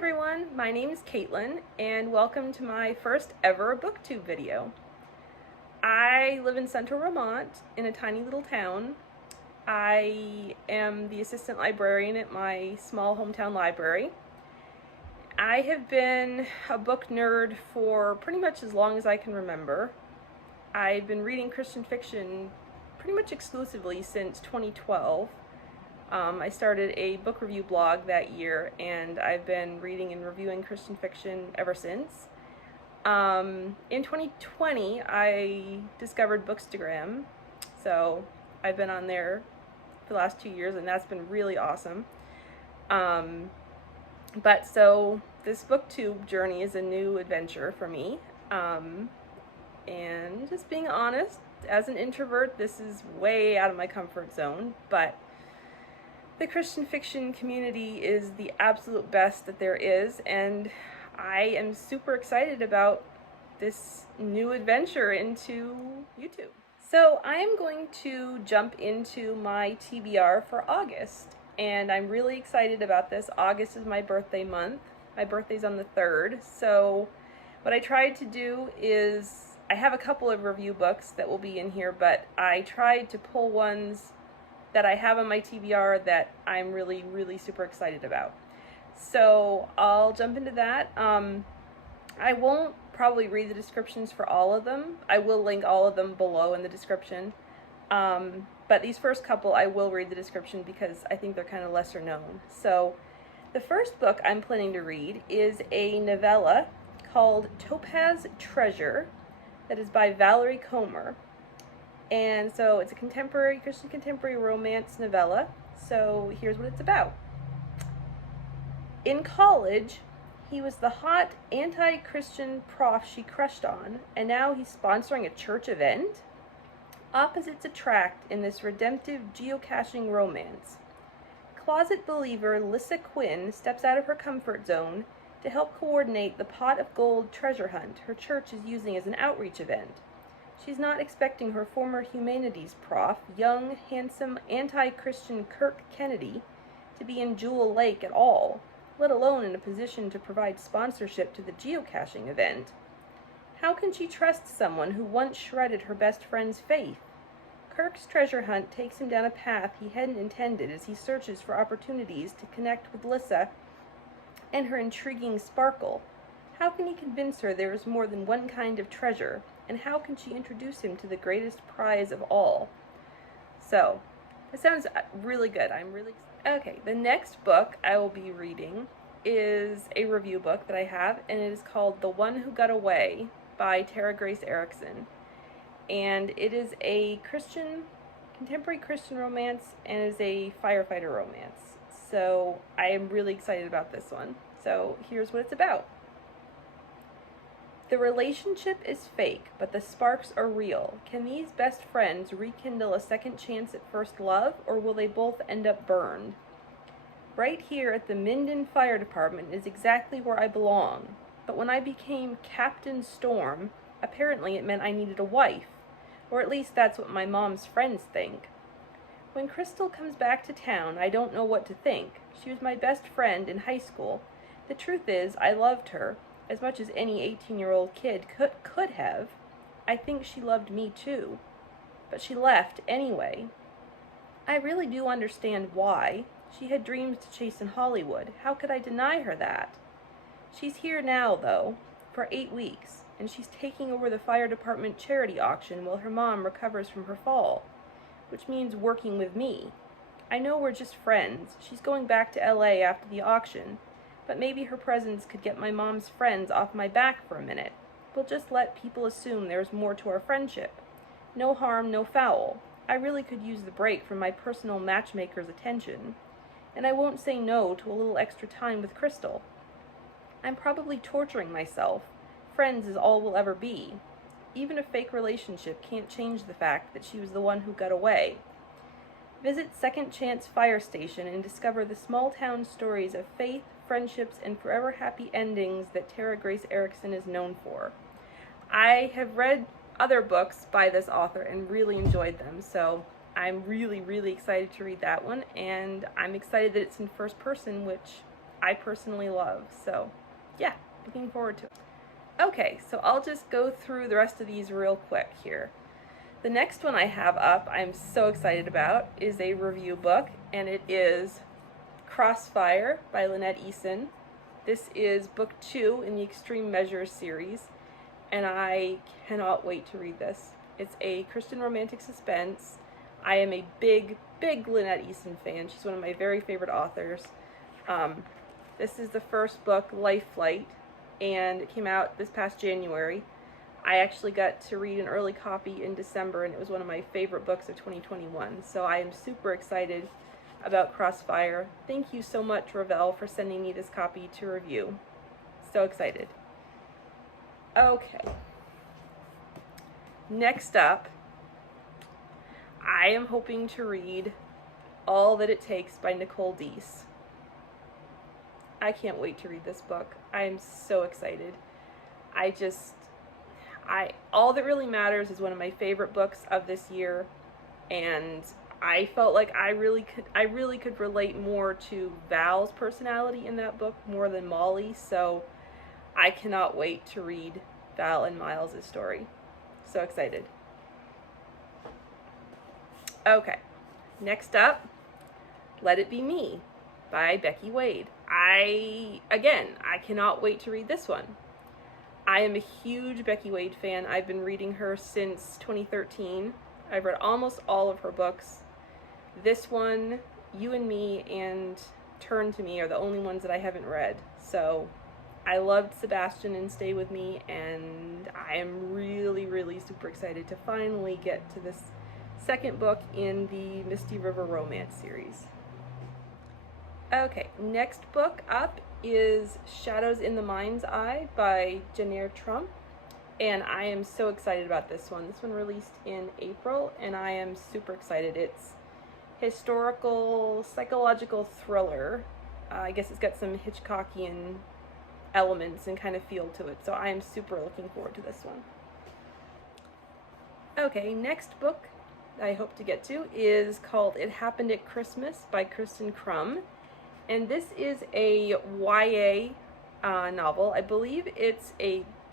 everyone, my name is Caitlyn and welcome to my first ever Booktube video. I live in Central Vermont in a tiny little town. I am the assistant librarian at my small hometown library. I have been a book nerd for pretty much as long as I can remember. I've been reading Christian fiction pretty much exclusively since 2012. I started a book review blog that year, and I've been reading and reviewing Christian fiction ever since. In 2020, I discovered Bookstagram, so I've been on there for the last 2 years, and that's been really awesome. But so this Booktube journey is a new adventure for me, and just being honest, as an introvert, this is way out of my comfort zone, but the Christian fiction community is the absolute best that there is, and I am super excited about this new adventure into YouTube. So I am going to jump into my TBR for August, and I'm really excited about this. August is my birthday month. My birthday's on the 3rd, so what I tried to do is, I have a couple of review books that will be in here, but I tried to pull ones that I have on my TBR that I'm really super excited about. So I'll jump into that. I won't probably read the descriptions for all of them. I will link all of them below in the description. But these first couple I will read the description because I think they're kind of lesser known. So the first book I'm planning to read is a novella called Topaz Treasure that is by Valerie Comer. And so it's a Christian contemporary romance novella. So here's what it's about. In college, he was the hot anti-Christian prof she crushed on, and now he's sponsoring a church event? Opposites attract in this redemptive geocaching romance. Closet believer Lissa Quinn steps out of her comfort zone to help coordinate the pot of gold treasure hunt her church is using as an outreach event. She's not expecting her former humanities prof, young, handsome, anti-Christian Kirk Kennedy, to be in Jewel Lake at all, let alone in a position to provide sponsorship to the geocaching event. How can she trust someone who once shredded her best friend's faith? Kirk's treasure hunt takes him down a path he hadn't intended as he searches for opportunities to connect with Lissa and her intriguing sparkle. How can he convince her there is more than one kind of treasure? And how can she introduce him to the greatest prize of all? So, that sounds really good. Okay, the next book I will be reading is a review book that I have, and it is called The One Who Got Away by Tara Grace Erickson. And it is a contemporary Christian romance, and is a firefighter romance. So, I am really excited about this one. So, here's what it's about. The relationship is fake, but the sparks are real. Can these best friends rekindle a second chance at first love, or will they both end up burned? Right here at the Minden Fire Department is exactly where I belong. But when I became Captain Storm, apparently it meant I needed a wife. Or at least that's what my mom's friends think. When Crystal comes back to town, I don't know what to think. She was my best friend in high school. The truth is, I loved her as much as any 18-year-old kid could have. I think she loved me too. But she left anyway. I really do understand why. She had dreams to chase in Hollywood. How could I deny her that? She's here now, though, for 8 weeks, and she's taking over the fire department charity auction while her mom recovers from her fall, which means working with me. I know we're just friends. She's going back to LA after the auction, but maybe her presence could get my mom's friends off my back for a minute. We'll just let people assume there's more to our friendship. No harm, no foul. I really could use the break from my personal matchmaker's attention. And I won't say no to a little extra time with Crystal. I'm probably torturing myself. Friends is all we'll ever be. Even a fake relationship can't change the fact that she was the one who got away. Visit Second Chance Fire Station and discover the small-town stories of faith, friendships, and forever happy endings that Tara Grace Erickson is known for. I have read other books by this author and really enjoyed them, so I'm really excited to read that one, and I'm excited that it's in first person, which I personally love. So yeah, looking forward to it. Okay, so I'll just go through the rest of these real quick here. The next one I have up, I'm so excited about, is a review book, and it is Crossfire by Lynette Eason. This is book 2 in the Extreme Measures series, and I cannot wait to read this. It's a Christian romantic suspense. I am a big Lynette Eason fan. She's one of my very favorite authors. This is the first book, Life Flight, and it came out this past January. I actually got to read an early copy in December, and it was one of my favorite books of 2021. So I am super excited about Crossfire. Thank you so much, Ravel, for sending me this copy to review. So excited. Okay. Next up, I am hoping to read All That It Takes by Nicole Deese. I can't wait to read this book. I am so excited. All That Really Matters is one of my favorite books of this year, and I felt like I really could relate more to Val's personality in that book more than Molly, so I cannot wait to read Val and Miles' story. So excited. Okay, next up, Let It Be Me by Becky Wade. I cannot wait to read this one. I am a huge Becky Wade fan. I've been reading her since 2013. I've read almost all of her books. This one, You and Me, and Turn to Me are the only ones that I haven't read. So I loved Sebastian and Stay With Me, and I am really super excited to finally get to this second book in the Misty River Romance series. Okay, next book up is Shadows in the Mind's Eye by Jennifer Crum, and I am so excited about this one. This one released in April, and I am super excited. It's historical, psychological thriller. I guess it's got some Hitchcockian elements and kind of feel to it, so I am super looking forward to this one. Okay, next book I hope to get to is called It Happened at Christmas by Kristen Crum. And this is a YA novel. I believe it's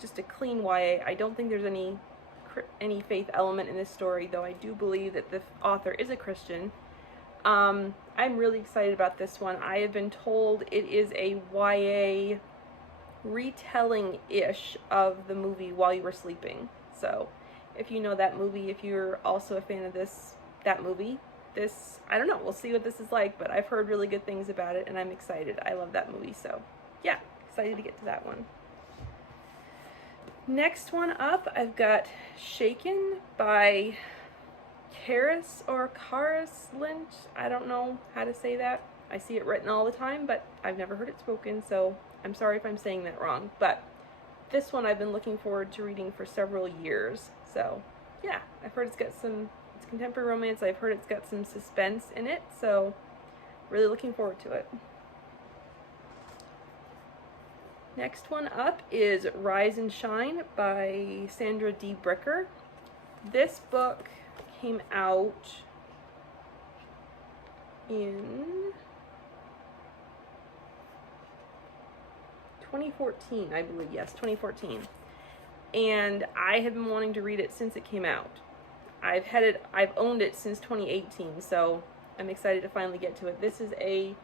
just a clean YA. I don't think there's any faith element in this story, though I do believe that the author is a Christian. I'm really excited about this one. I have been told it is a YA retelling-ish of the movie While You Were Sleeping. So if you know that movie, if you're also a fan of that movie, I don't know, we'll see what this is like, but I've heard really good things about it, and I'm excited. I love that movie, so yeah, excited to get to that one. Next one up, I've got Shaken by Karis Lynch. I don't know how to say that. I see it written all the time, but I've never heard it spoken, so I'm sorry if I'm saying that wrong. But this one I've been looking forward to reading for several years, so yeah, I've heard it's contemporary romance. I've heard it's got some suspense in it, so really looking forward to it. Next one up is Rise and Shine by Sandra D. Bricker. This book came out in 2014, I believe. Yes, 2014. And I have been wanting to read it since it came out. I've owned it since 2018, so I'm excited to finally get to it. This is a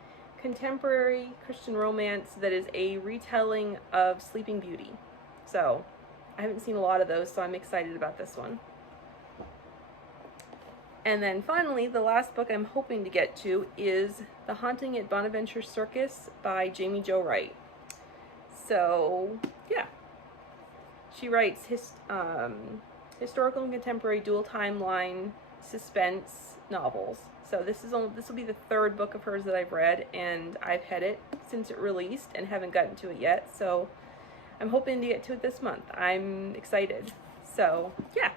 contemporary Christian romance that is a retelling of Sleeping Beauty. So I haven't seen a lot of those, so I'm excited about this one. And then finally, the last book I'm hoping to get to is The Haunting at Bonaventure Circus by Jamie Jo Wright. So yeah, she writes historical and contemporary dual timeline suspense novels. So this will be the third book of hers that I've read, and I've had it since it released and haven't gotten to it yet. So I'm hoping to get to it this month. I'm excited. So yeah,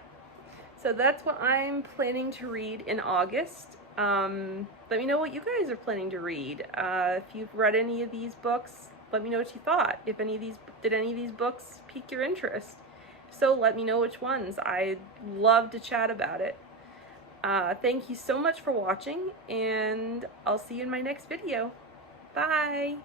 so that's what I'm planning to read in August. Let me know what you guys are planning to read. If you've read any of these books, let me know what you thought. Did any of these books pique your interest? So let me know which ones. I'd love to chat about it. Thank you so much for watching, and I'll see you in my next video. Bye!